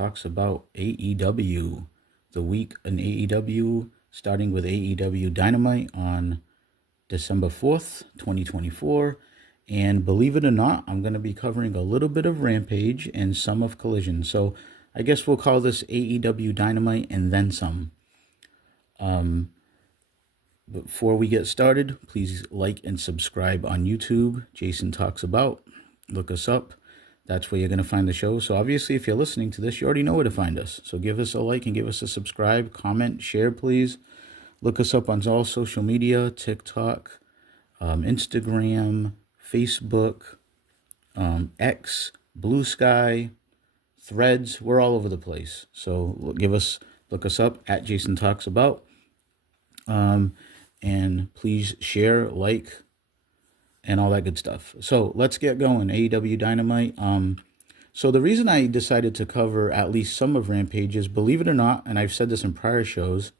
talks about AEW, the week in AEW, starting with AEW Dynamite on December 4th, 2024. And believe it or not, I'm going to be covering a little bit of Rampage and some of Collision. So I guess we'll call this AEW Dynamite and then some. Before we get started, please like and subscribe on YouTube. Jason Talks About. Look us up. That's where you're going to find the show. So obviously, if you're listening to this, you already know where to find us. So give us a like and give us a subscribe, comment, share, please. Look us up on all social media, TikTok, Instagram, Facebook, X, Blue Sky, Threads. We're all over the place. So look us up at Jason Talks About. And please share, like, and all that good stuff. So let's get going. AEW Dynamite. So the reason I decided to cover at least some of Rampage is, believe it or not, and I've said this in prior shows,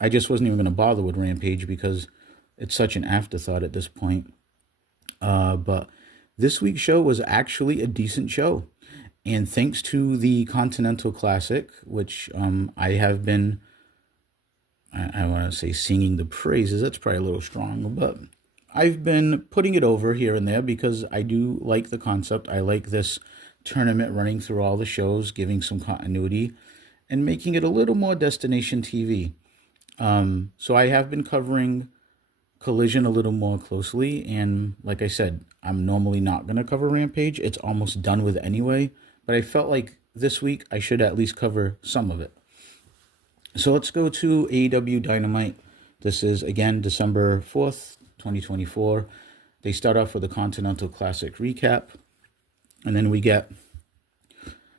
I just wasn't even going to bother with Rampage because it's such an afterthought at this point. But this week's show was actually a decent show. And thanks to the Continental Classic, which I have been, I want to say singing the praises. That's probably a little strong, but I've been putting it over here and there because I do like the concept. I like this tournament running through all the shows, giving some continuity and making it a little more destination TV. So I have been covering Collision a little more closely. And like I said, I'm normally not going to cover Rampage. It's almost done with anyway. But I felt like this week I should at least cover some of it. So let's go to AEW Dynamite. This is, again, December 4th, 2024. They start off with a Continental Classic recap. And then we get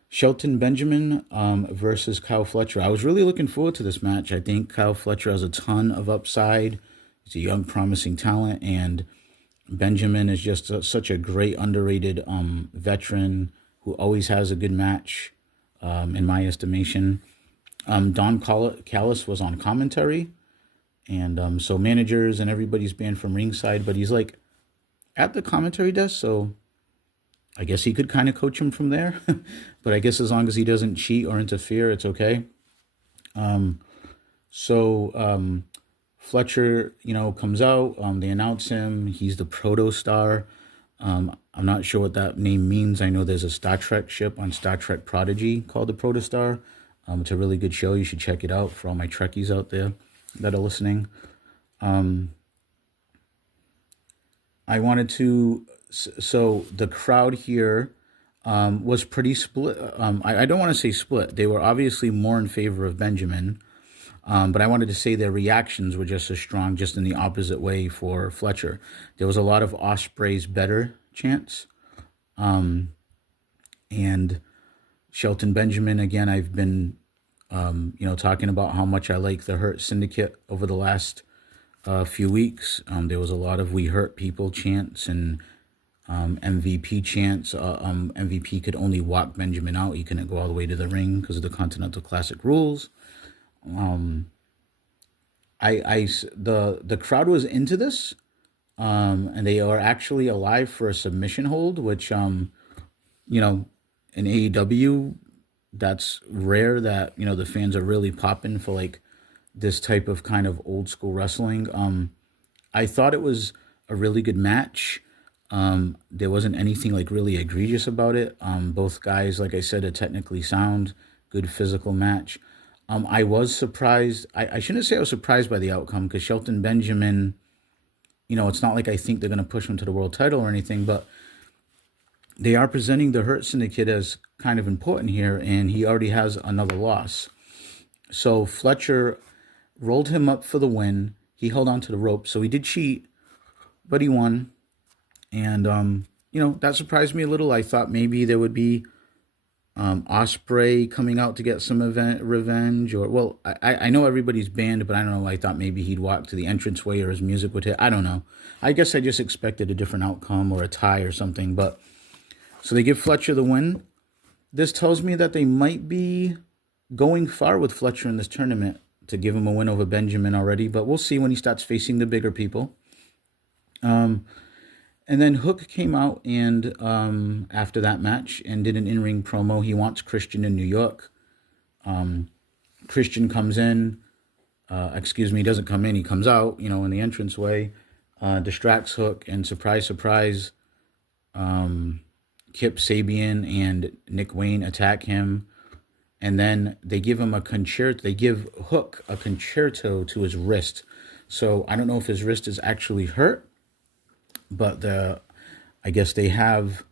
Shelton Benjamin versus Kyle Fletcher. I was really looking forward to this match. I think Kyle Fletcher has a ton of upside. He's a young, promising talent. And Benjamin is just such a great, underrated veteran who always has a good match, in my estimation. Don Callis was on commentary, and so managers and everybody's banned from ringside, but he's like at the commentary desk, so I guess he could kind of coach him from there. But I guess as long as he doesn't cheat or interfere, it's okay. Fletcher, comes out. They announce him. He's the proto star. I'm not sure what that name means. I know there's a Star Trek ship on Star Trek Prodigy called the Protostar. It's a really good show. You should check it out for all my Trekkies out there that are listening. So the crowd here was pretty split. I don't want to say split. They were obviously more in favor of Benjamin, but I wanted to say their reactions were just as strong, just in the opposite way for Fletcher. There was a lot of Ospreay's better chants. And Shelton Benjamin, again, I've been, talking about how much I like the Hurt Syndicate over the last few weeks. There was a lot of "We Hurt People" chants and MVP chants. MVP could only walk Benjamin out. He couldn't go all the way to the ring because of the Continental Classic rules. The crowd was into this, and they are actually alive for a submission hold, which, in AEW, that's rare that, the fans are really popping for like this type of kind of old school wrestling. I thought it was a really good match. There wasn't anything like really egregious about it. Both guys, like I said, are technically sound, good physical match. I was surprised. I shouldn't say I was surprised by the outcome because Shelton Benjamin, it's not like I think they're going to push him to the world title or anything, but they are presenting the Hurt Syndicate as kind of important here, and he already has another loss. So Fletcher rolled him up for the win. He held on to the rope, so he did cheat, but he won. And, that surprised me a little. I thought maybe there would be Ospreay coming out to get some revenge, or, I know everybody's banned, but I don't know. I thought maybe he'd walk to the entranceway or his music would hit. I don't know. I guess I just expected a different outcome or a tie or something, but so they give Fletcher the win. This tells me that they might be going far with Fletcher in this tournament to give him a win over Benjamin already, but we'll see when he starts facing the bigger people. And then Hook came out and after that match and did an in-ring promo. He wants Christian in New York. Christian comes in, he doesn't come in, he comes out, in the entranceway, distracts Hook, and surprise, surprise, Kip Sabian and Nick Wayne attack him. And then they give him a concerto. They give Hook a concerto to his wrist. So I don't know if his wrist is actually hurt, but I guess they have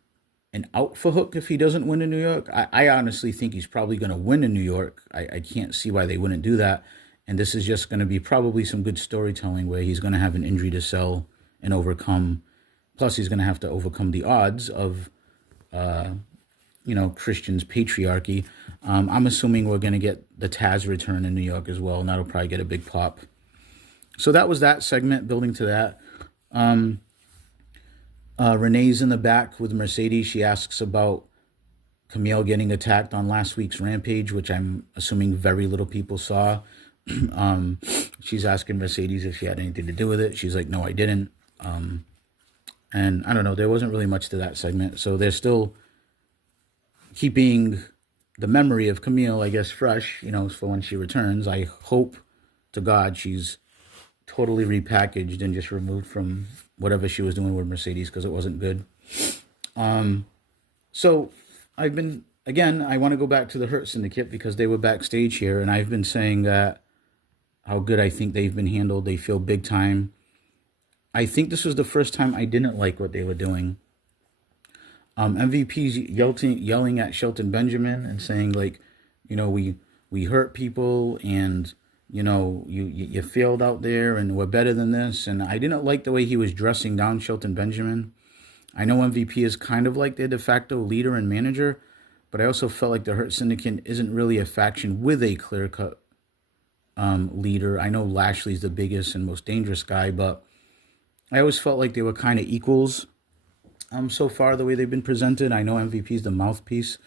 an out for Hook if he doesn't win in New York. I honestly think he's probably going to win in New York. I can't see why they wouldn't do that. And this is just going to be probably some good storytelling where he's going to have an injury to sell and overcome. Plus, he's going to have to overcome the odds of, Christian's patriarchy. I'm assuming we're going to get the Taz return in New York as well, and that'll probably get a big pop. So that was that segment, building to that. Renee's in the back with Mercedes. She asks about Camille getting attacked on last week's Rampage, which I'm assuming very little people saw. She's asking Mercedes if she had anything to do with it. She's like, no, I didn't. And I don't know, there wasn't really much to that segment. So they're still keeping the memory of Camille, I guess, fresh, for when she returns. I hope to God she's totally repackaged and just removed from whatever she was doing with Mercedes, because it wasn't good. So I want to go back to the Hurt Syndicate because they were backstage here, and I've been saying that how good I think they've been handled. They feel big time. I think this was the first time I didn't like what they were doing. MVP's yelling at Shelton Benjamin and saying, like, we hurt people, and you failed out there, and we're better than this. And I didn't like the way he was dressing down Shelton Benjamin. I know MVP is kind of like their de facto leader and manager, but I also felt like the Hurt Syndicate isn't really a faction with a clear-cut leader. I know Lashley's the biggest and most dangerous guy, but I always felt like they were kind of equals so far, the way they've been presented. I know MVP's the mouthpiece.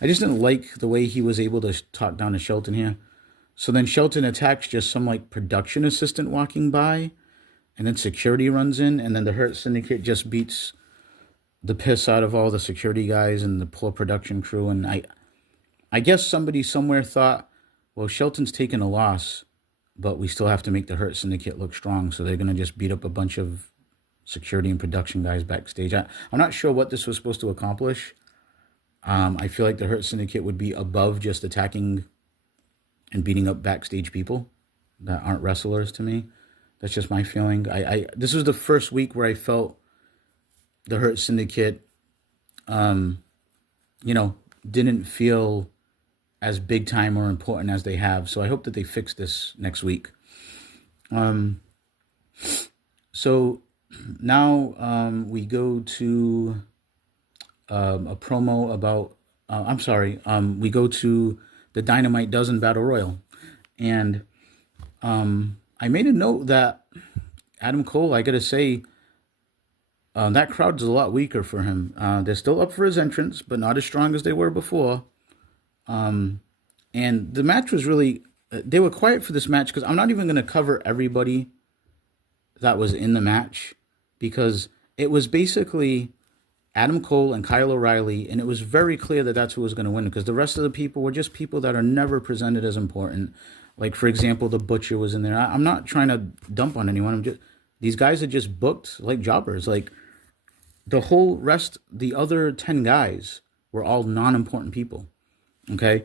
I just didn't like the way he was able to talk down to Shelton here. So then Shelton attacks just some production assistant walking by, and then security runs in, and then the Hurt Syndicate just beats the piss out of all the security guys and the poor production crew. And I guess somebody somewhere thought, well, Shelton's taken a loss, but we still have to make the Hurt Syndicate look strong, so they're going to just beat up a bunch of security and production guys backstage. I'm not sure what this was supposed to accomplish. I feel like the Hurt Syndicate would be above just attacking and beating up backstage people that aren't wrestlers to me. That's just my feeling. This was the first week where I felt the Hurt Syndicate, didn't feel as big time or important as they have. So I hope that they fix this next week. So now we go to a promo about, we go to the Dynamite Dozen Battle Royal. And I made a note that Adam Cole, I got to say, that crowd's a lot weaker for him. They're still up for his entrance, but not as strong as they were before. And the match was really, they were quiet for this match because I'm not even going to cover everybody that was in the match, because it was basically Adam Cole and Kyle O'Reilly, and it was very clear that that's who was going to win, because the rest of the people were just people that are never presented as important. Like, for example, the Butcher was in there. I'm not trying to dump on anyone. These guys are just booked like jobbers. Like, the whole rest, the other 10 guys were all non-important people, okay?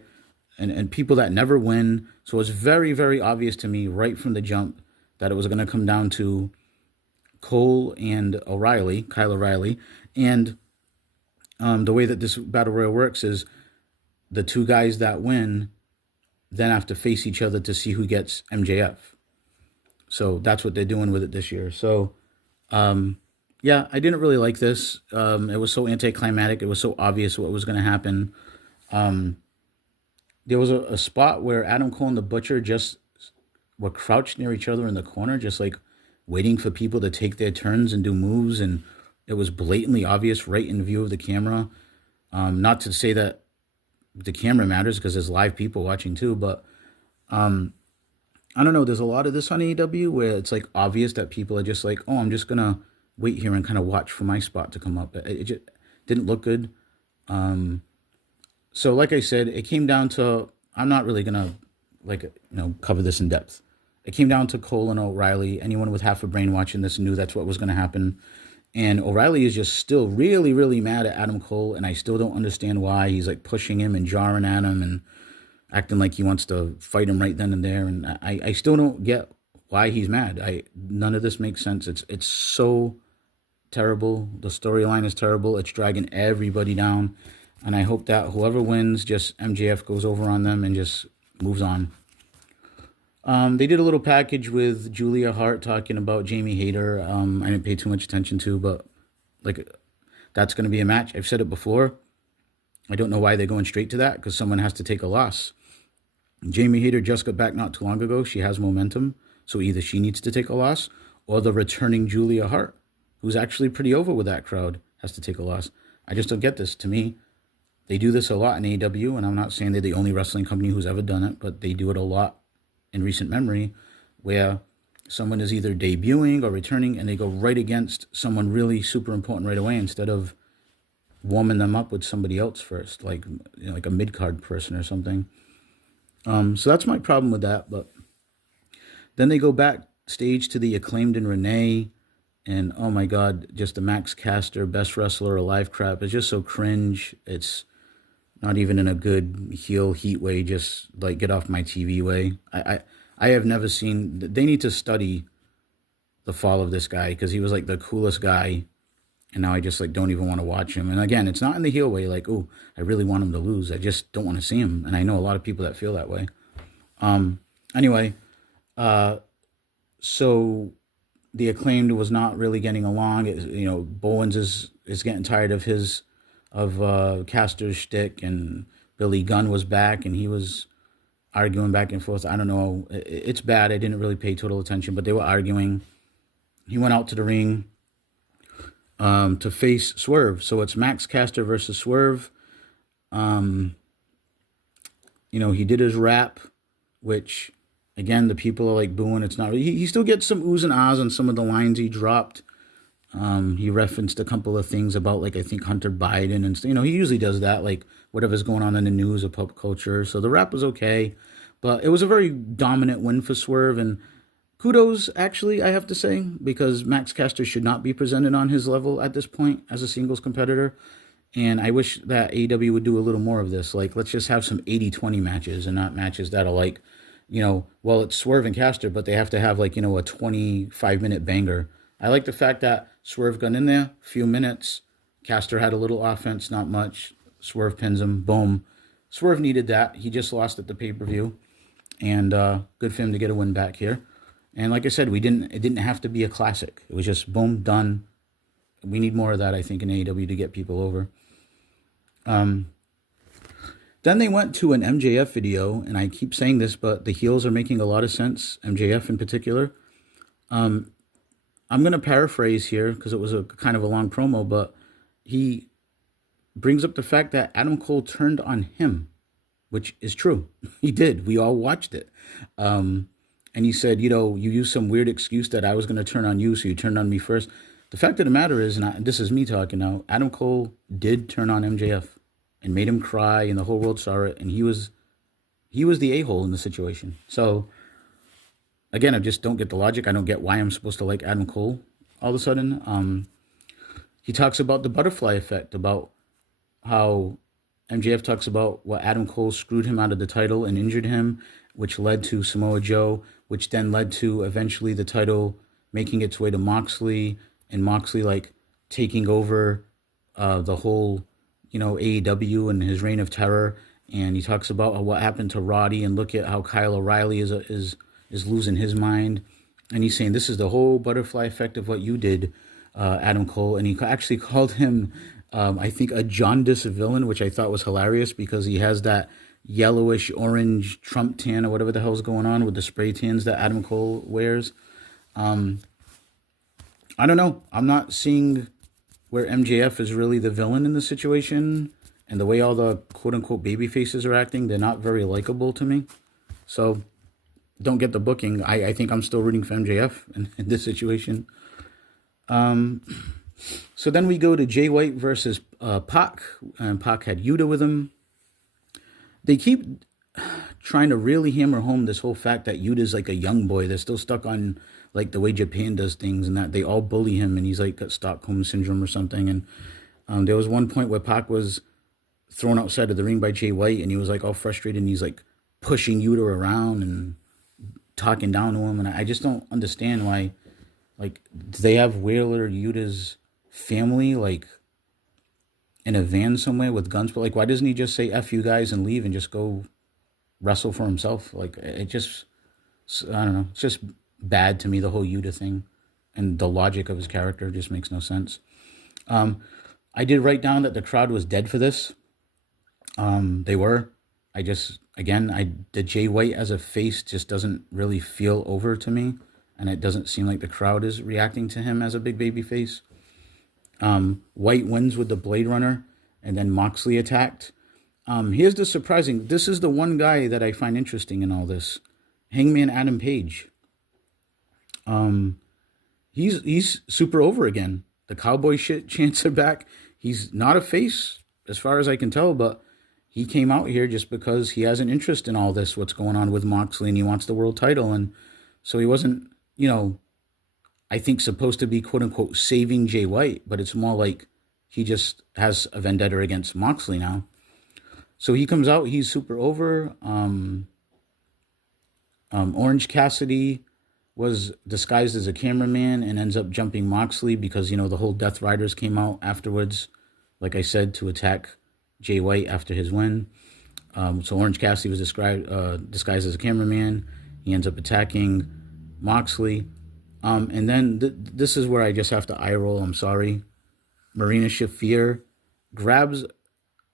And people that never win. So it was very, very obvious to me right from the jump that it was going to come down to Cole and O'Reilly, Kyle O'Reilly. And the way that this Battle Royal works is the two guys that win then have to face each other to see who gets MJF. So that's what they're doing with it this year. So, yeah, I didn't really like this. It was so anticlimactic. It was so obvious what was going to happen. There was a spot where Adam Cole and the Butcher just were crouched near each other in the corner, just like waiting for people to take their turns and do moves. And it was blatantly obvious right in view of the camera. Not to say that the camera matters, because there's live people watching too, but I don't know. There's a lot of this on AEW where it's like obvious that people are just like, oh, I'm just going to wait here and kind of watch for my spot to come up. It just didn't look good. So like I said, it came down to, I'm not really gonna cover this in depth. It came down to Cole and O'Reilly. Anyone with half a brain watching this knew that's what was going to happen. And O'Reilly is just still really, really mad at Adam Cole, and I still don't understand why. He's like pushing him and jarring at him and acting like he wants to fight him right then and there. And I still don't get why he's mad. None of this makes sense. It's so terrible. The storyline is terrible. It's dragging everybody down. And I hope that whoever wins, just MJF goes over on them and just moves on. They did a little package with Julia Hart talking about Jamie Hayter. I didn't pay too much attention to, but that's going to be a match. I've said it before. I don't know why they're going straight to that, because someone has to take a loss. Jamie Hayter just got back not too long ago. She has momentum, so either she needs to take a loss, or the returning Julia Hart, who's actually pretty over with that crowd, has to take a loss. I just don't get this. To me, they do this a lot in AEW, and I'm not saying they're the only wrestling company who's ever done it, but they do it a lot in recent memory, where someone is either debuting or returning and they go right against someone really super important right away, instead of warming them up with somebody else first, like a mid-card person or something. So that's my problem with that. But then they go backstage to the Acclaimed and Renee, and oh my God, just the Max Caster, best wrestler alive crap. It's just so cringe. It's not even in a good heel heat way, just like get off my TV way. I have never seen, they need to study the fall of this guy, because he was like the coolest guy, and now I just don't even want to watch him. And again, it's not in the heel way, like, oh, I really want him to lose. I just don't want to see him. And I know a lot of people that feel that way. Anyway, so the Acclaimed was not really getting along. Bowens is getting tired of Caster's shtick, and Billy Gunn was back, and he was arguing back and forth. I don't know. It's bad. I didn't really pay total attention, but they were arguing. He went out to the ring to face Swerve. So it's Max Caster versus Swerve. He did his rap, which, again, the people are booing. It's not really, he still gets some oohs and ahs on some of the lines he dropped. He referenced a couple of things about, I think Hunter Biden, and he usually does that, whatever's going on in the news or pop culture. So the rap was okay, but it was a very dominant win for Swerve, and kudos, actually, I have to say, because Max Caster should not be presented on his level at this point as a singles competitor. And I wish that AEW would do a little more of this. Let's just have some 80-20 matches, and not matches that are it's Swerve and Caster, but they have to have a 25-minute banger. I like the fact that Swerve got in there, a few minutes. Caster had a little offense, not much. Swerve pins him, boom. Swerve needed that. He just lost at the pay-per-view, and good for him to get a win back here. And like I said, it didn't have to be a classic. It was just boom, done. We need more of that, I think, in AEW to get people over. Then they went to an MJF video, and I keep saying this, but the heels are making a lot of sense, MJF in particular. I'm going to paraphrase here because it was a kind of a long promo, but he brings up the fact that Adam Cole turned on him, which is true. He did. We all watched it. And he said, you used some weird excuse that I was going to turn on you, so you turned on me first. The fact of the matter is, and this is me talking now, Adam Cole did turn on MJF and made him cry, and the whole world saw it, and he was the a-hole in the situation. So, again, I just don't get the logic. I don't get why I'm supposed to like Adam Cole all of a sudden. He talks about the butterfly effect, about how MJF talks about what Adam Cole screwed him out of the title and injured him, which led to Samoa Joe, which then led to eventually the title making its way to Moxley, and Moxley taking over the whole AEW and his reign of terror. And he talks about what happened to Roddy, and look at how Kyle O'Reilly is losing his mind. And he's saying this is the whole butterfly effect of what you did, Adam Cole. And he actually called him, I think, a jaundice villain, which I thought was hilarious because he has that yellowish orange Trump tan or whatever the hell's going on with the spray tans that Adam Cole wears. I don't know. I'm not seeing where MJF is really the villain in the situation, and the way all the quote-unquote baby faces are acting, they're not very likable to me. So don't get the booking. I think I'm still rooting for MJF in this situation. So then we go to Jay White versus Pac, and Pac had Yuta with him. They keep trying to really hammer home this whole fact that Yuta's like a young boy. They're still stuck on like the way Japan does things, and that they all bully him, and he's like got Stockholm syndrome or something. And there was one point where Pac was thrown outside of the ring by Jay White, and he was like all frustrated, and he's like pushing Yuta around and talking down to him. And I just don't understand why. Like, do they have Wheeler Yuta's family like in a van somewhere with guns? But like, why doesn't he just say "F you guys" and leave and just go wrestle for himself? Like, it just, I don't know. It's just bad to me, the whole Yuta thing, and the logic of his character just makes no sense. I did write down that the crowd was dead for this. They were. I just, again, the Jay White as a face just doesn't really feel over to me, and it doesn't seem like the crowd is reacting to him as a big baby face. White wins with the Blade Runner, and then Moxley attacked. Here's the surprising. This is the one guy that I find interesting in all this. Hangman Adam Page. He's super over again. The cowboy shit chants are back. He's not a face, as far as I can tell, but he came out here just because he has an interest in all this, what's going on with Moxley, and he wants the world title. And so he wasn't, I think supposed to be quote unquote saving Jay White, but it's more like he just has a vendetta against Moxley now. So he comes out, he's super over. Orange Cassidy was disguised as a cameraman and ends up jumping Moxley because, the whole Death Riders came out afterwards, like I said, to attack Jay White after his win. So Orange Cassidy was disguised as a cameraman. He ends up attacking Moxley. And then this is where I just have to eye roll. I'm sorry. Marina Shafir grabs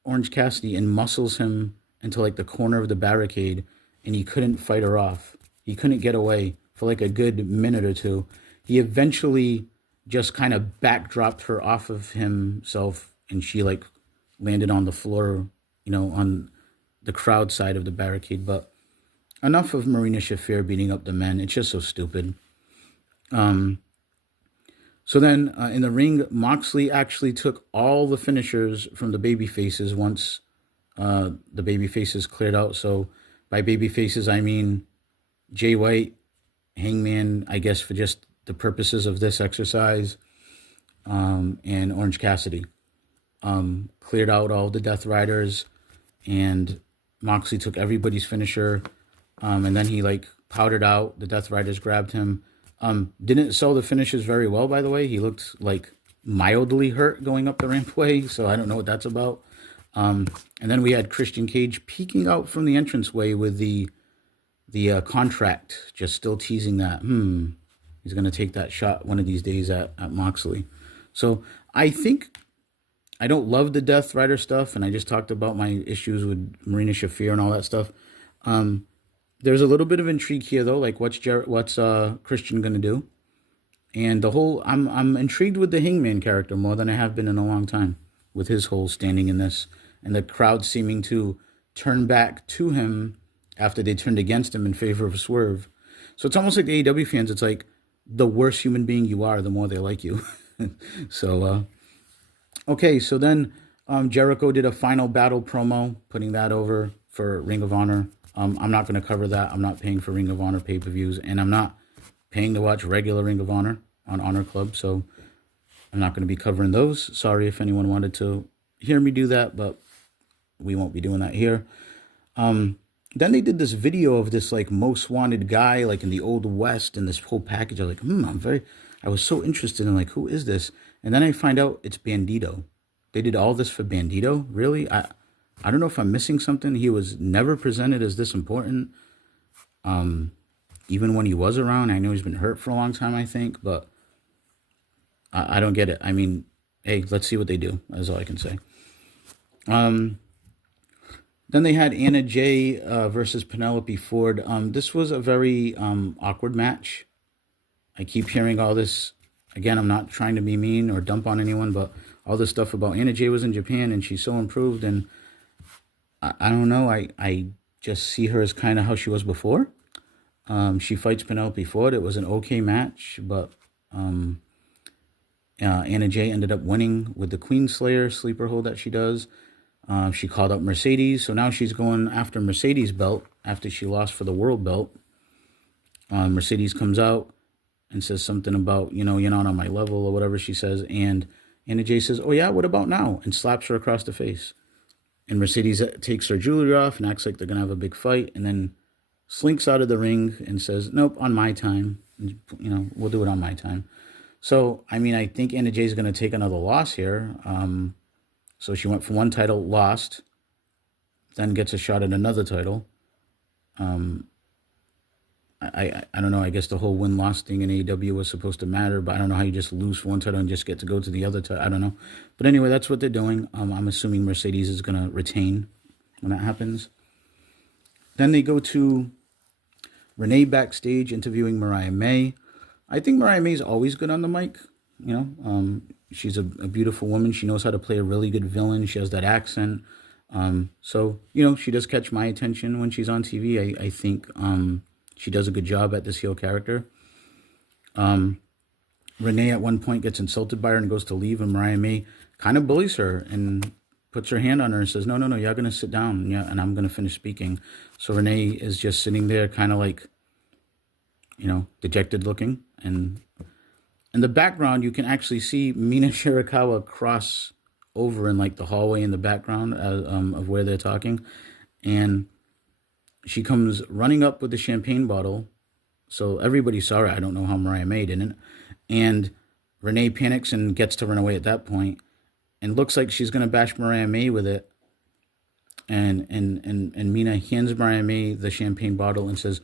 Orange Cassidy and muscles him into like the corner of the barricade, and he couldn't fight her off. He couldn't get away for like a good minute or two. He eventually just kind of backdropped her off of himself, and she like landed on the floor, on the crowd side of the barricade. But enough of Marina Shafir beating up the men. It's just so stupid. So then in the ring, Moxley actually took all the finishers from the baby faces once the baby faces cleared out. So by baby faces, I mean Jay White, Hangman, I guess for just the purposes of this exercise, and Orange Cassidy. Cleared out all the Death Riders, and Moxley took everybody's finisher, and then he like powdered out. The Death Riders grabbed him. Didn't sell the finishes very well, by the way. He looked like mildly hurt going up the rampway, so I don't know what that's about. And then we had Christian Cage peeking out from the entranceway with the contract, just still teasing that, he's going to take that shot one of these days at Moxley. So I think I don't love the Death Rider stuff, and I just talked about my issues with Marina Shafir and all that stuff. There's a little bit of intrigue here, though, like what's Christian going to do? And the whole, I'm intrigued with the Hangman character more than I have been in a long time, with his whole standing in this, and the crowd seeming to turn back to him after they turned against him in favor of Swerve. So it's almost like the AEW fans, it's like the worse human being you are, the more they like you. So, okay, so then Jericho did a final battle promo, putting that over for Ring of Honor. I'm not going to cover that. I'm not paying for Ring of Honor pay-per-views, and I'm not paying to watch regular Ring of Honor on Honor Club, so I'm not going to be covering those. Sorry if anyone wanted to hear me do that, but we won't be doing that here. Then they did this video of this like most wanted guy like in the Old West and this whole package. I was like, I was so interested in like, who is this? And then I find out it's Bandito. They did all this for Bandito? Really? I don't know if I'm missing something. He was never presented as this important. Even when he was around, I know he's been hurt for a long time, I think, but I don't get it. I mean, hey, let's see what they do. That's all I can say. Then they had Anna Jay versus Penelope Ford. This was a very awkward match. I keep hearing all this. Again, I'm not trying to be mean or dump on anyone, but all this stuff about Anna Jay was in Japan and she's so improved. And I don't know. I just see her as kind of how she was before. She fights Penelope Ford. It was an okay match, but Anna Jay ended up winning with the Queen Slayer sleeper hold that she does. She called up Mercedes, so now she's going after Mercedes' belt after she lost for the world belt. Mercedes comes out and says something about, you're not on my level or whatever she says. And Anna Jay says, oh yeah, what about now? And slaps her across the face. And Mercedes takes her jewelry off and acts like they're going to have a big fight. And then slinks out of the ring and says, nope, on my time. We'll do it on my time. So, I think Anna Jay's going to take another loss here. So she went for one title, lost, then gets a shot at another title. I don't know. I guess the whole win-loss thing in AEW was supposed to matter, but I don't know how you just lose for one title and just get to go to the other title. I don't know. But anyway, that's what they're doing. I'm assuming Mercedes is going to retain when that happens. Then they go to Renee backstage interviewing Mariah May. I think Mariah May is always good on the mic. She's a beautiful woman. She knows how to play a really good villain. She has that accent. So she does catch my attention when she's on TV. I think she does a good job at this heel character. Renee at one point gets insulted by her and goes to leave, and Mariah May kind of bullies her and puts her hand on her and says, no, you're going to sit down, and I'm going to finish speaking. So Renee is just sitting there kind of like, dejected looking. And in the background, you can actually see Mina Shirakawa cross over in like the hallway in the background of where they're talking. And she comes running up with the champagne bottle. So everybody saw her. I don't know how Mariah May didn't. And Renee panics and gets to run away at that point. And looks like she's going to bash Mariah May with it. And Mina hands Mariah May the champagne bottle and says,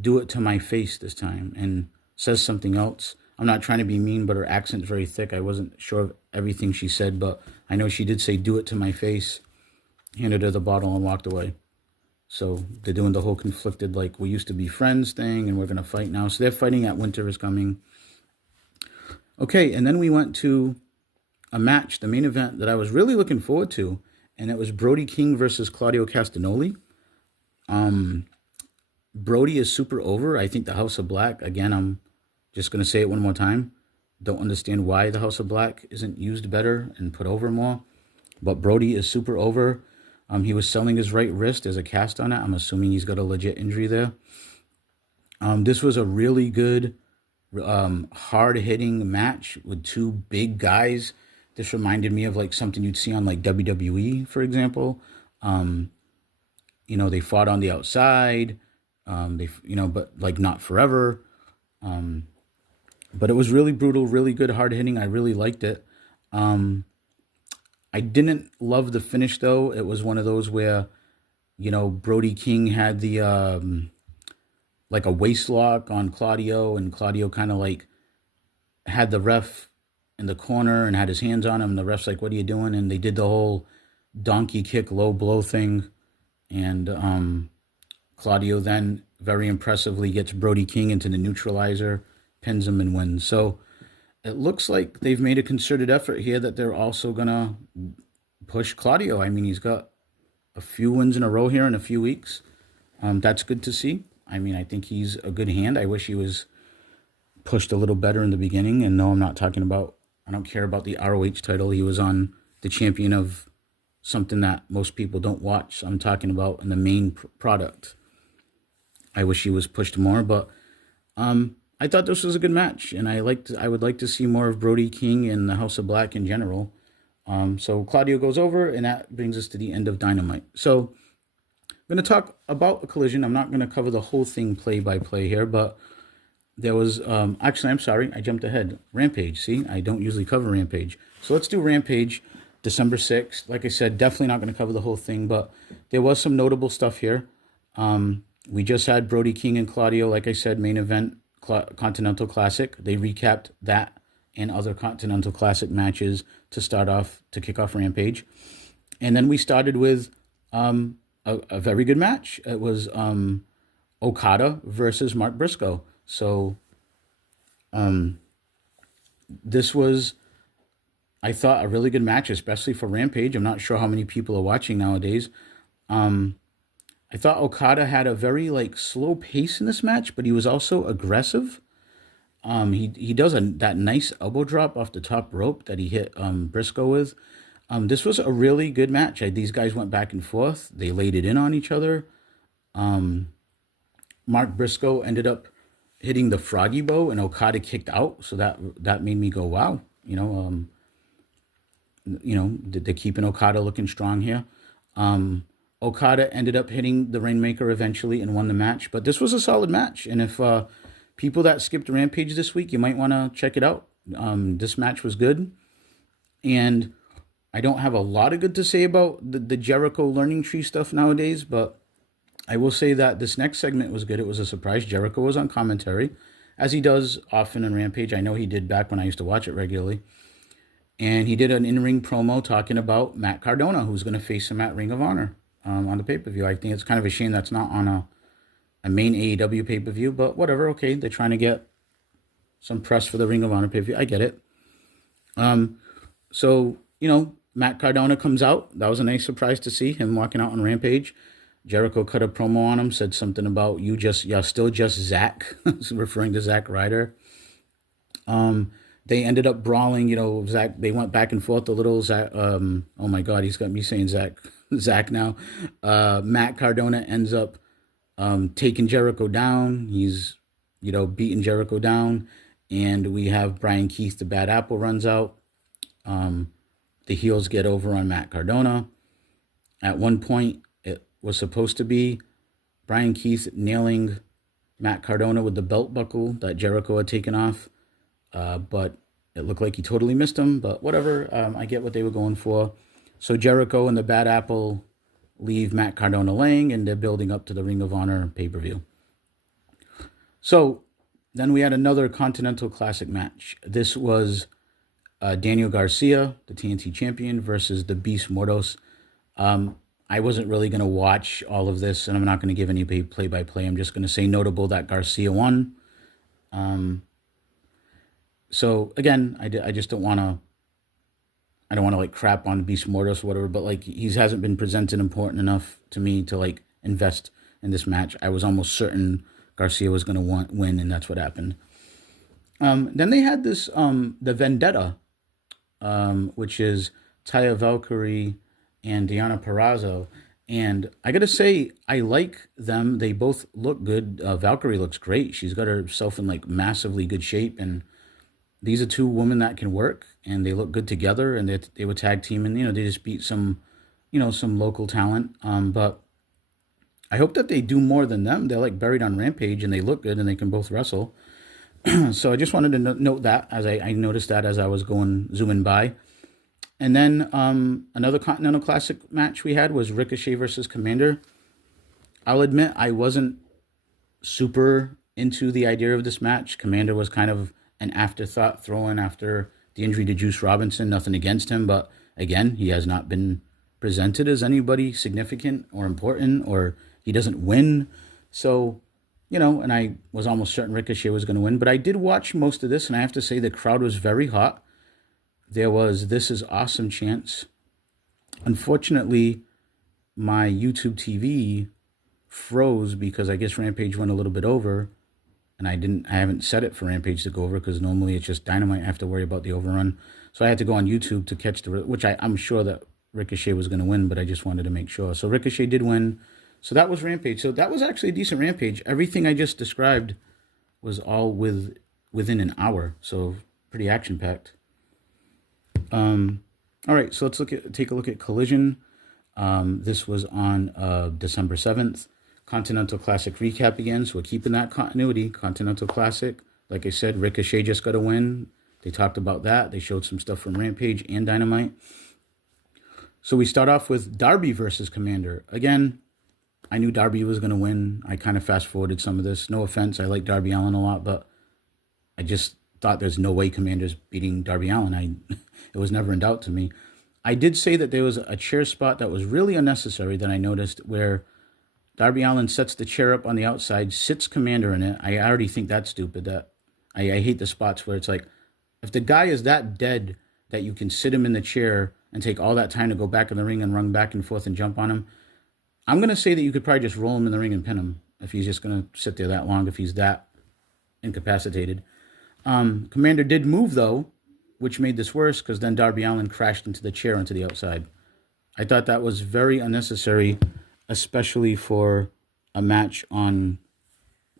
do it to my face this time. And says something else. I'm not trying to be mean, but her accent's very thick. I wasn't sure of everything she said, but I know she did say, do it to my face. Handed her the bottle and walked away. So they're doing the whole conflicted, like, we used to be friends thing, and we're going to fight now. So they're fighting at Winter is Coming. Okay, and then we went to a match, the main event that I was really looking forward to, and it was Brody King versus Claudio Castagnoli. Brody is super over. I think the House of Black, again, I'm just going to say it one more time. Don't understand why the House of Black isn't used better and put over more. But Brody is super over. He was selling his right wrist as a cast on it. I'm assuming he's got a legit injury there. This was a really good, hard-hitting match with two big guys. This reminded me of like something you'd see on like WWE, for example. They fought on the outside. But like not forever. But it was really brutal, really good, hard-hitting. I really liked it. I didn't love the finish, though. It was one of those where, Brody King had the, like a waist lock on Claudio, and Claudio kind of like had the ref in the corner and had his hands on him. And the ref's like, what are you doing? And they did the whole donkey kick, low blow thing. And Claudio then very impressively gets Brody King into the neutralizer, pins him, and wins. So it looks like they've made a concerted effort here that they're also going to push Claudio. He's got a few wins in a row here in a few weeks. That's good to see. I think he's a good hand. I wish he was pushed a little better in the beginning. And no, I don't care about the ROH title. He was on the champion of something that most people don't watch. I'm talking about in the main product. I wish he was pushed more, but I thought this was a good match, and I would like to see more of Brody King and the House of Black in general. So Claudio goes over, and that brings us to the end of Dynamite. So I'm going to talk about a collision. I'm not going to cover the whole thing play by play here, but there was actually, I'm sorry, I jumped ahead. Rampage. See, I don't usually cover Rampage, so let's do Rampage, December 6th. Like I said, definitely not going to cover the whole thing, but there was some notable stuff here. We just had Brody King and Claudio, like I said, main event. Continental Classic. They recapped that and other Continental Classic matches to kick off Rampage. And then we started with a very good match. It was Okada versus Mark Briscoe. So this was, I thought, a really good match, especially for Rampage. I'm not sure how many people are watching nowadays. I thought Okada had a very slow pace in this match, but he was also aggressive. He does that nice elbow drop off the top rope that he hit Briscoe with. This was a really good match. These guys went back and forth. They laid it in on each other. Mark Briscoe ended up hitting the froggy bow, and Okada kicked out. So that made me go, wow. They're keeping Okada looking strong here. Okada ended up hitting the Rainmaker eventually and won the match. But this was a solid match. And if people that skipped Rampage this week, you might want to check it out. This match was good. And I don't have a lot of good to say about the Jericho learning tree stuff nowadays, but I will say that this next segment was good. It was a surprise. Jericho was on commentary, as he does often in Rampage. I know he did back when I used to watch it regularly. And he did an in-ring promo talking about Matt Cardona, who's going to face him at Ring of Honor on the pay-per-view. I think it's kind of a shame that's not on a main AEW pay-per-view, but whatever. Okay, they're trying to get some press for the Ring of Honor pay-per-view. I get it. So, Matt Cardona comes out. That was a nice surprise to see him walking out on Rampage. Jericho cut a promo on him, said something about you're still just Zack, referring to Zack Ryder. They ended up brawling, Zack, they went back and forth a little. Zack, oh my God, he's got me saying Zack now. Matt Cardona ends up taking Jericho down. He's, beating Jericho down. And we have Brian Keith, the Bad Apple, runs out. The heels get over on Matt Cardona. At one point, it was supposed to be Brian Keith nailing Matt Cardona with the belt buckle that Jericho had taken off. But it looked like he totally missed him. But whatever, I get what they were going for. So Jericho and the Bad Apple leave Matt Cardona laying, and they're building up to the Ring of Honor pay-per-view. So then we had another Continental Classic match. This was Daniel Garcia, the TNT champion, versus the Beast Mordos. I wasn't really going to watch all of this, and I'm not going to give any play-by-play. I'm just going to say notable that Garcia won. So again, I just don't want to. I don't want to like crap on Beast Mordos or whatever, but like he hasn't been presented important enough to me to like invest in this match. I was almost certain Garcia was going to win, and that's what happened. Then they had this the Vendetta, which is Taya Valkyrie and Deonna Purrazzo. And I got to say, I like them. They both look good. Valkyrie looks great. She's got herself in like massively good shape. And these are two women that can work, and they look good together. And they were tag team, and, they just beat some local talent. But I hope that they do more than them. They're like buried on Rampage, and they look good, and they can both wrestle. So I just wanted to note that as I noticed that as I was zooming by. And then another Continental Classic match we had was Ricochet versus Commander. I'll admit I wasn't super into the idea of this match. Commander was kind of an afterthought thrown after the injury to Juice Robinson. Nothing against him, but again, he has not been presented as anybody significant or important, or he doesn't win. So, and I was almost certain Ricochet was going to win. But I did watch most of this, and I have to say the crowd was very hot. There was "This is awesome" chants. Unfortunately, my YouTube TV froze because I guess Rampage went a little bit over, and I haven't set it for Rampage to go over because normally it's just Dynamite. I have to worry about the overrun. So I had to go on YouTube to catch which I'm sure that Ricochet was going to win, but I just wanted to make sure. So Ricochet did win. So that was Rampage. So that was actually a decent Rampage. Everything I just described was all within an hour. So pretty action-packed. All right, so let's take a look at Collision. This was on December 7th. Continental Classic recap again, so we're keeping that continuity. Continental Classic, like I said, Ricochet just got a win. They talked about that. They showed some stuff from Rampage and Dynamite. So we start off with Darby versus Commander. Again, I knew Darby was going to win. I kind of fast-forwarded some of this. No offense, I like Darby Allin a lot, but I just thought there's no way Commander's beating Darby Allin. It was never in doubt to me. I did say that there was a chair spot that was really unnecessary that I noticed where Darby Allin sets the chair up on the outside, sits Commander in it. I already think that's stupid. That I hate the spots where it's like, if the guy is that dead that you can sit him in the chair and take all that time to go back in the ring and run back and forth and jump on him, I'm going to say that you could probably just roll him in the ring and pin him if he's just going to sit there that long, if he's that incapacitated. Commander did move, though, which made this worse because then Darby Allin crashed into the chair onto the outside. I thought that was very unnecessary, especially for a match on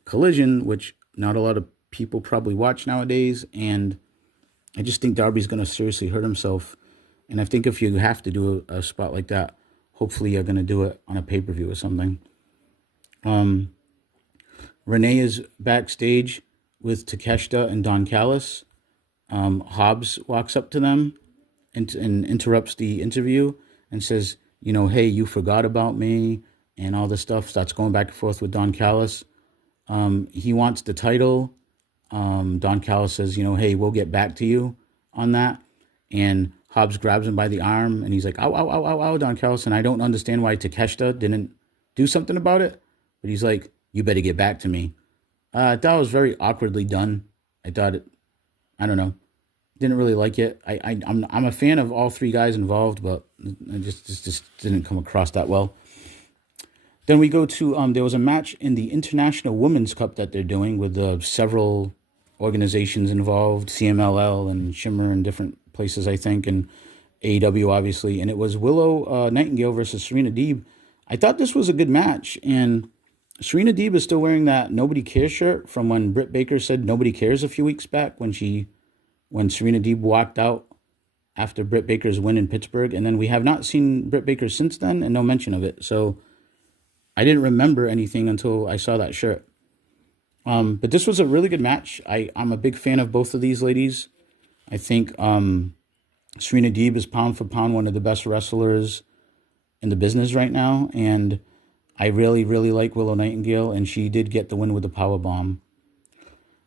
Collision, which not a lot of people probably watch nowadays. And I just think Darby's going to seriously hurt himself. And I think if you have to do a spot like that, hopefully you're going to do it on a pay-per-view or something. Renee is backstage with Takeshita and Don Callis. Hobbs walks up to them and interrupts the interview and says, hey, you forgot about me and all this stuff. Starts going back and forth with Don Callis. He wants the title. Don Callis says, hey, we'll get back to you on that. And Hobbs grabs him by the arm and he's like, ow, ow, ow, ow, ow, Don Callis. And I don't understand why Takeshita didn't do something about it. But he's like, you better get back to me. That was very awkwardly done. I thought I don't know. Didn't really like it. I'm a fan of all three guys involved, but it just didn't come across that well. Then we go to there was a match in the International Women's Cup that they're doing with several organizations involved, CMLL and Shimmer and different places, I think, and AEW obviously. And it was Willow Nightingale versus Serena Deeb. I thought this was a good match, and Serena Deeb is still wearing that Nobody Cares shirt from when Britt Baker said Nobody Cares a few weeks back when Serena Deeb walked out after Britt Baker's win in Pittsburgh. And then we have not seen Britt Baker since then and no mention of it. So I didn't remember anything until I saw that shirt. But this was a really good match. I'm a big fan of both of these ladies. I think Serena Deeb is pound for pound one of the best wrestlers in the business right now. And I really, really like Willow Nightingale, and she did get the win with the powerbomb.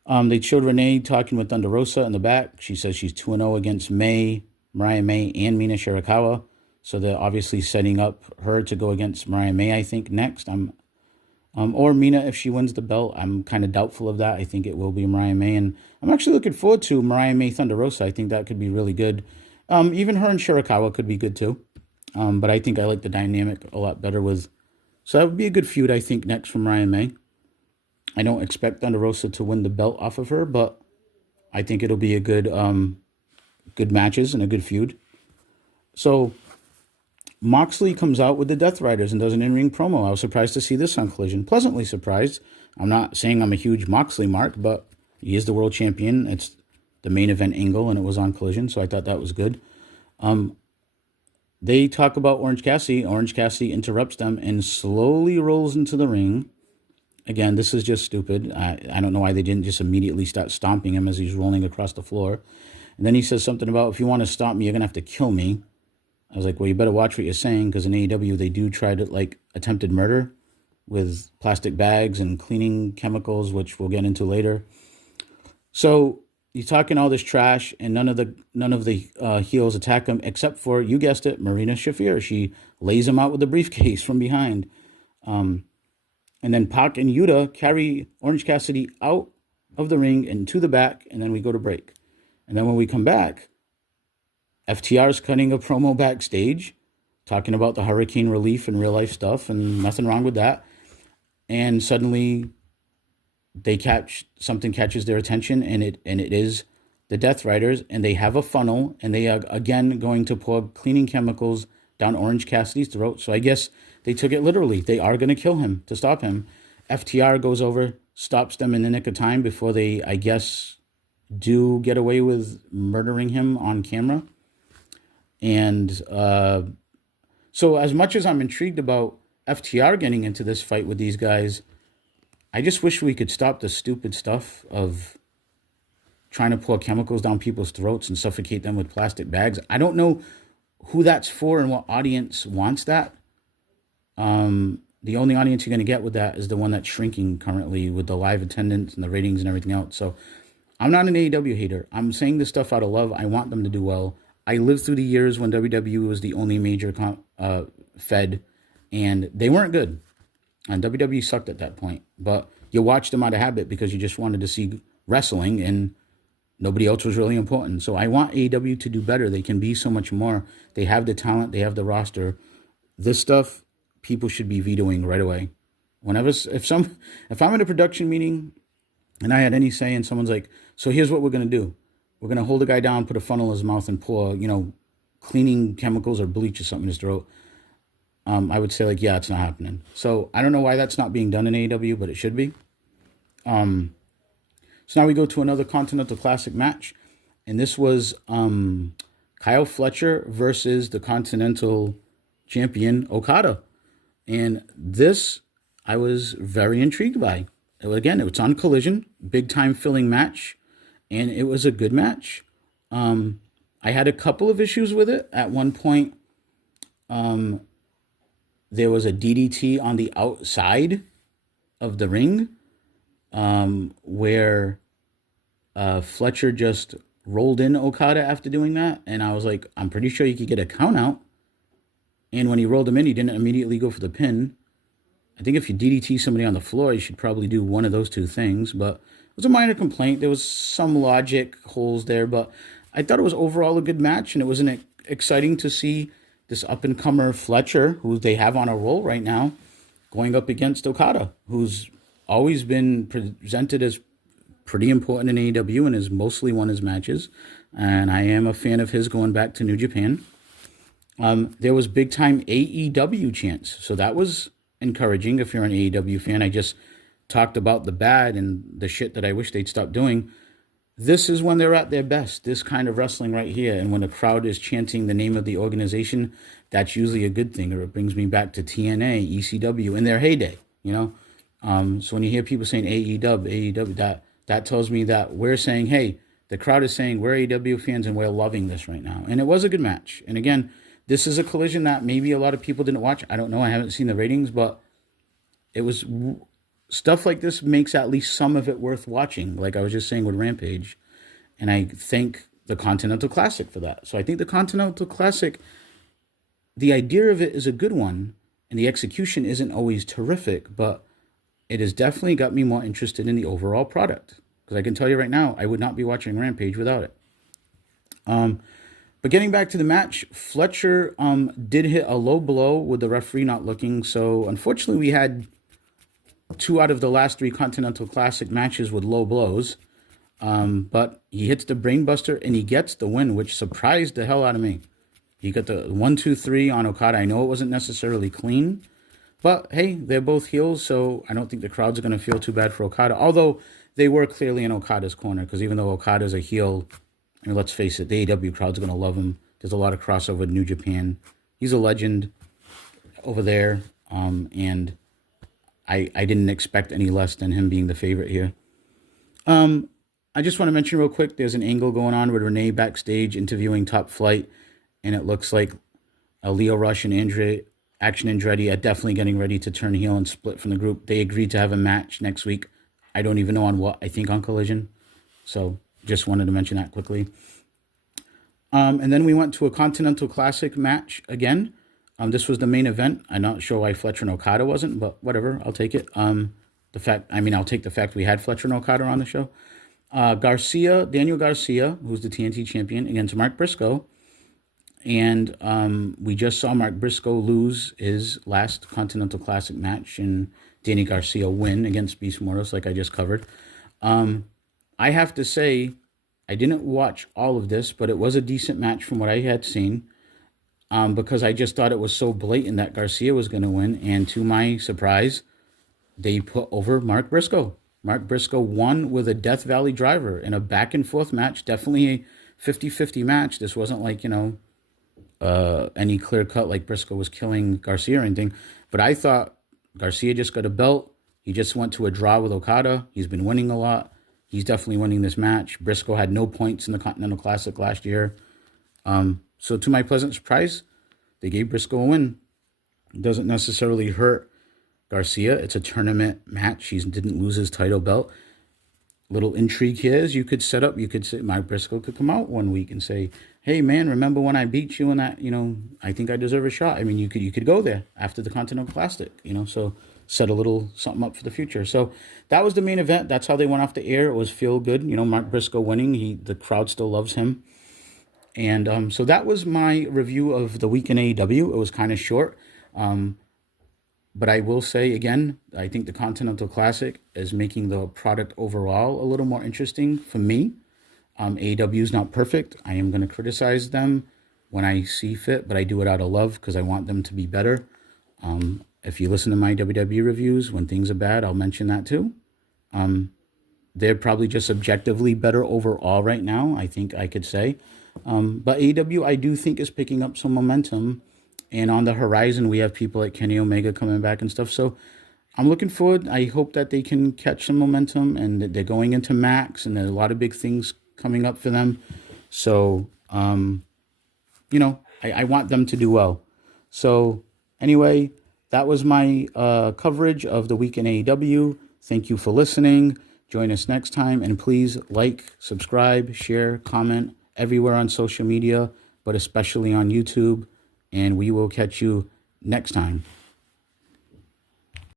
They showed Renee talking with Thunder Rosa in the back. She says she's 2-0 against Mariah May, and Mina Shirakawa. So they're obviously setting up her to go against Mariah May, I think, next. Or Mina if she wins the belt. I'm kind of doubtful of that. I think it will be Mariah May. And I'm actually looking forward to Mariah May Thunder Rosa. I think that could be really good. Even her and Shirakawa could be good too. But I think I like the dynamic a lot better with... So that would be a good feud, I think, next from Mariah May. I don't expect Thunder Rosa to win the belt off of her, but I think it'll be a good matches and a good feud. So Moxley comes out with the Death Riders and does an in-ring promo. I was surprised to see this on Collision. Pleasantly surprised. I'm not saying I'm a huge Moxley mark, but he is the world champion. It's the main event angle, and it was on Collision, so I thought that was good. They talk about Orange Cassidy. Orange Cassidy interrupts them and slowly rolls into the ring. Again, this is just stupid. I don't know why they didn't just immediately start stomping him as he's rolling across the floor. And then he says something about, if you want to stop me, you're going to have to kill me. I was like, well, you better watch what you're saying, because in AEW, they do try to, attempted murder with plastic bags and cleaning chemicals, which we'll get into later. So he's talking all this trash, and none of the heels attack him, except for, you guessed it, Marina Shafir. She lays him out with a briefcase from behind. And then Pac and Yuta carry Orange Cassidy out of the ring and to the back, and then we go to break. And then when we come back, FTR's cutting a promo backstage, talking about the hurricane relief and real-life stuff, and nothing wrong with that. And suddenly something catches their attention, and it is the Death Riders, and they have a funnel, and they are again going to pour cleaning chemicals down Orange Cassidy's throat. So I guess they took it literally. They are going to kill him to stop him. FTR goes over, stops them in the nick of time before they, I guess, do get away with murdering him on camera. And so as much as I'm intrigued about FTR getting into this fight with these guys, I just wish we could stop the stupid stuff of trying to pour chemicals down people's throats and suffocate them with plastic bags. I don't know who that's for and what audience wants that. The only audience you're going to get with that is the one that's shrinking currently with the live attendance and the ratings and everything else. So I'm not an AEW hater. I'm saying this stuff out of love. I want them to do well. I lived through the years when WWE was the only major fed, and they weren't good. And WWE sucked at that point. But you watched them out of habit because you just wanted to see wrestling, and nobody else was really important. So I want AEW to do better. They can be so much more. They have the talent. They have the roster. This stuff, people should be vetoing right away. If I'm in a production meeting and I had any say, and someone's like, so here's what we're going to do. We're going to hold a guy down, put a funnel in his mouth, and pour, cleaning chemicals or bleach or something in his throat. I would say, like, yeah, it's not happening. So I don't know why that's not being done in AEW, but it should be. So now we go to another Continental Classic match. And this was Kyle Fletcher versus the Continental Champion Okada. And this I was very intrigued by. Again, it was on Collision, big time filling match, and it was a good match. I had a couple of issues with it. At one point, there was a DDT on the outside of the ring, where Fletcher just rolled in Okada after doing that, and I was like, I'm pretty sure you could get a count out. And when he rolled him in, he didn't immediately go for the pin. I think if you DDT somebody on the floor, you should probably do one of those two things. But it was a minor complaint. There was some logic holes there, but I thought it was overall a good match, and it was exciting to see this up-and-comer Fletcher, who they have on a roll right now, going up against Okada, who's always been presented as pretty important in AEW and has mostly won his matches. And I am a fan of his going back to New Japan. There was big-time AEW chants, so that was encouraging if you're an AEW fan. I just talked about the bad and the shit that I wish they'd stop doing. This is when they're at their best, this kind of wrestling right here. And when the crowd is chanting the name of the organization, that's usually a good thing, or it brings me back to TNA, ECW in their heyday, So when you hear people saying AEW, that tells me that we're saying, hey, the crowd is saying we're AEW fans and we're loving this right now. And it was a good match. And again, this is a Collision that maybe a lot of people didn't watch. I don't know. I haven't seen the ratings, but it was stuff like this makes at least some of it worth watching. Like I was just saying with Rampage. And I thank the Continental Classic for that. So I think the Continental Classic, the idea of it is a good one. And the execution isn't always terrific, but it has definitely got me more interested in the overall product. Because I can tell you right now, I would not be watching Rampage without it. But getting back to the match, Fletcher did hit a low blow with the referee not looking. So unfortunately, we had 2 out of the last 3 Continental Classic matches with low blows. But he hits the brainbuster and he gets the win, which surprised the hell out of me. He got the 1, 2, 3 on Okada. I know it wasn't necessarily clean, but hey, they're both heels, so I don't think the crowd's going to feel too bad for Okada. Although they were clearly in Okada's corner, because even though Okada's a heel, I mean, let's face it, the AEW crowd's going to love him. There's a lot of crossover with New Japan. He's a legend over there, and I didn't expect any less than him being the favorite here. I just want to mention real quick, there's an angle going on with Renee backstage interviewing Top Flight, and it looks like Leo Rush and Action Andretti are definitely getting ready to turn heel and split from the group. They agreed to have a match next week. I don't even know on what. I think on Collision. So just wanted to mention that quickly. And then we went to a Continental Classic match again. This was the main event. I'm not sure why Fletcher and Okada wasn't, but whatever. I'll take it. I'll take the fact we had Fletcher and Okada on the show. Daniel Garcia, who's the TNT champion, against Mark Briscoe. And we just saw Mark Briscoe lose his last Continental Classic match and Danny Garcia win against Beast Mortos, like I just covered. I have to say, I didn't watch all of this, but it was a decent match from what I had seen, because I just thought it was so blatant that Garcia was going to win. And to my surprise, they put over Mark Briscoe. Mark Briscoe won with a Death Valley driver in a back-and-forth match, definitely a 50-50 match. This wasn't like, any clear cut like Briscoe was killing Garcia or anything. But I thought Garcia just got a belt. He just went to a draw with Okada. He's been winning a lot. He's definitely winning this match. Briscoe had no points in the Continental Classic last year. So to my pleasant surprise, they gave Briscoe a win. It doesn't necessarily hurt Garcia. It's a tournament match. He didn't lose his title belt. Little intrigue here is you could say Mark Briscoe could come out one week and say, hey man, remember when I beat you in that, I think I deserve a shot. I mean, you could go there after the Continental Classic, so set a little something up for the future. So that was the main event. That's how they went off the air. It was feel good. Mark Briscoe winning. The crowd still loves him. And so that was my review of the week in AEW. It was kind of short. But I will say again, I think the Continental Classic is making the product overall a little more interesting for me. AEW is not perfect. I am going to criticize them when I see fit, but I do it out of love because I want them to be better. If you listen to my WWE reviews, when things are bad, I'll mention that too. They're probably just objectively better overall right now, I think I could say. But AEW, I do think, is picking up some momentum. And on the horizon, we have people like Kenny Omega coming back and stuff. So I'm looking forward. I hope that they can catch some momentum, and that they're going into Max, and there are a lot of big things coming up for them. So, I want them to do well. So anyway, that was my coverage of the week in AEW. Thank you for listening. Join us next time, and please like, subscribe, share, comment everywhere on social media, but especially on YouTube. And we will catch you next time.